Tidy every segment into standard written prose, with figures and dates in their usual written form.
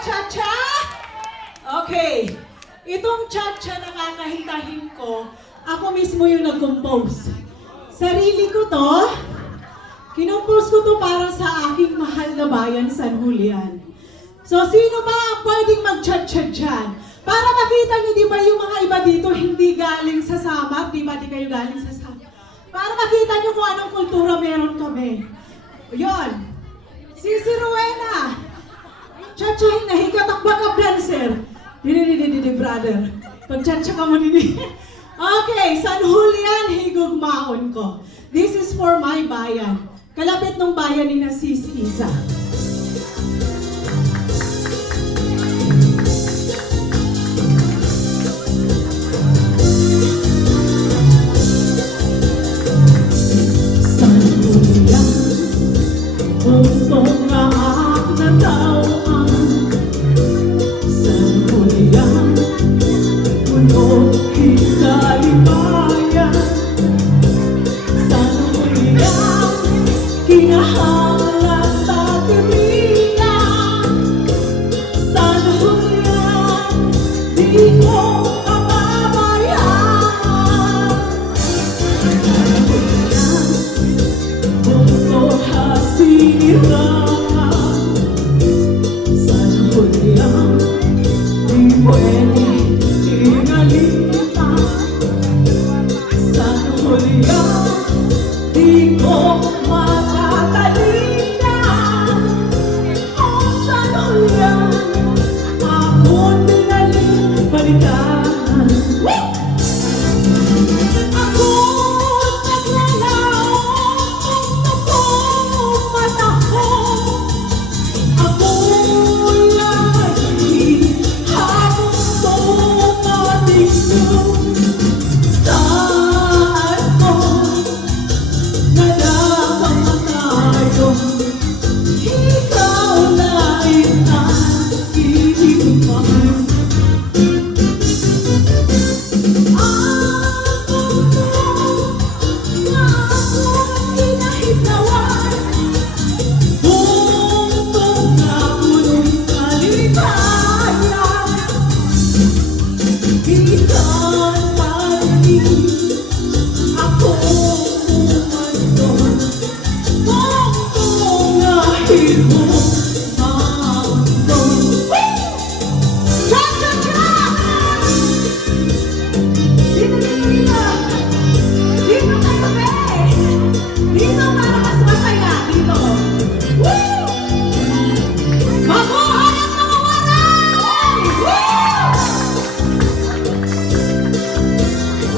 cha-cha? Okay. Itong cha-cha na kakahintahin ko, ako mismo yung nag-compose. Sarili ko to. Kinompose ko to para sa aking mahal na bayan, San Julian. So, sino ba ang pwedeng mag-cha-cha dyan? Para makita nyo, di ba yung mga iba dito hindi galing sa Samar? Di ba di kayo galing sa Samar? Para makita nyo kung anong kultura meron kami. Yun. Si Rowena. Cha-chahin na hikat ang backup dancer. Didi, brother. Pag-cha-cha ka mo nini. Okay, San Julian Higugmaon ko. This is for my bayan. Kalapit ng bayan ni na Sis Isa. San Julian, puntong lahat na tauan. San Julian, puno hikalibayan. San Julian, kinahalan tatiriyan. San Julian, di ko mababayan. San Julian, puno hasiraan. San Julian, di pwede inalitan. San Julian, di ko makatalinan. Oh, San Julian, ako'y pinaling balikan. Ako'y naglalaong akong matahong. Ako'y lagi habang tumatingin. Saan mo nalaman tayo? Ikaw na inaiiwan. Ako na ako'y hinahitawan. Buntong na punong kalibayan. Bisan paling ako umandon. Buntong na higugmaon. Cha-cha-cha! Dito! Dito kayo, be! Dito para mas masaya. Dito. Woo! Mabuhay ang mga waray! Woo!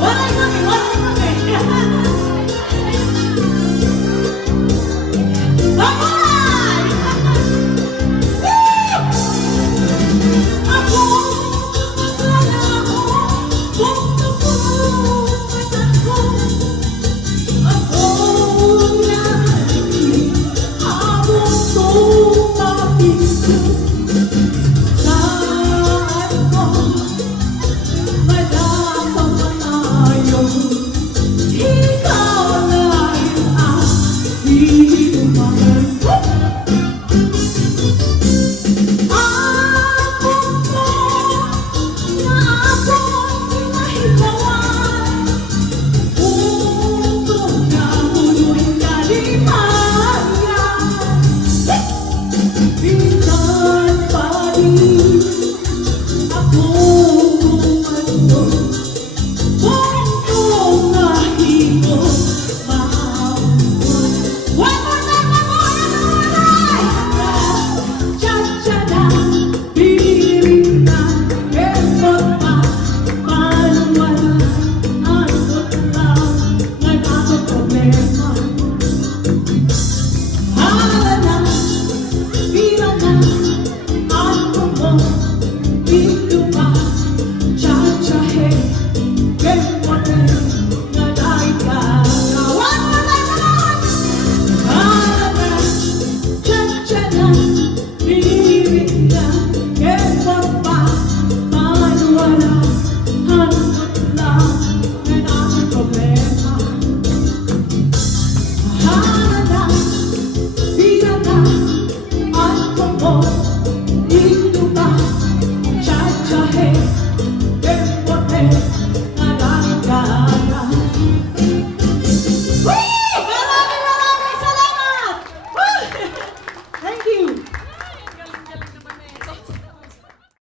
Waray kami! Waray kami! Mabuhay! Woo! Ako maglalaho, bukod ako. Ako lagi habang tumatingin. Sa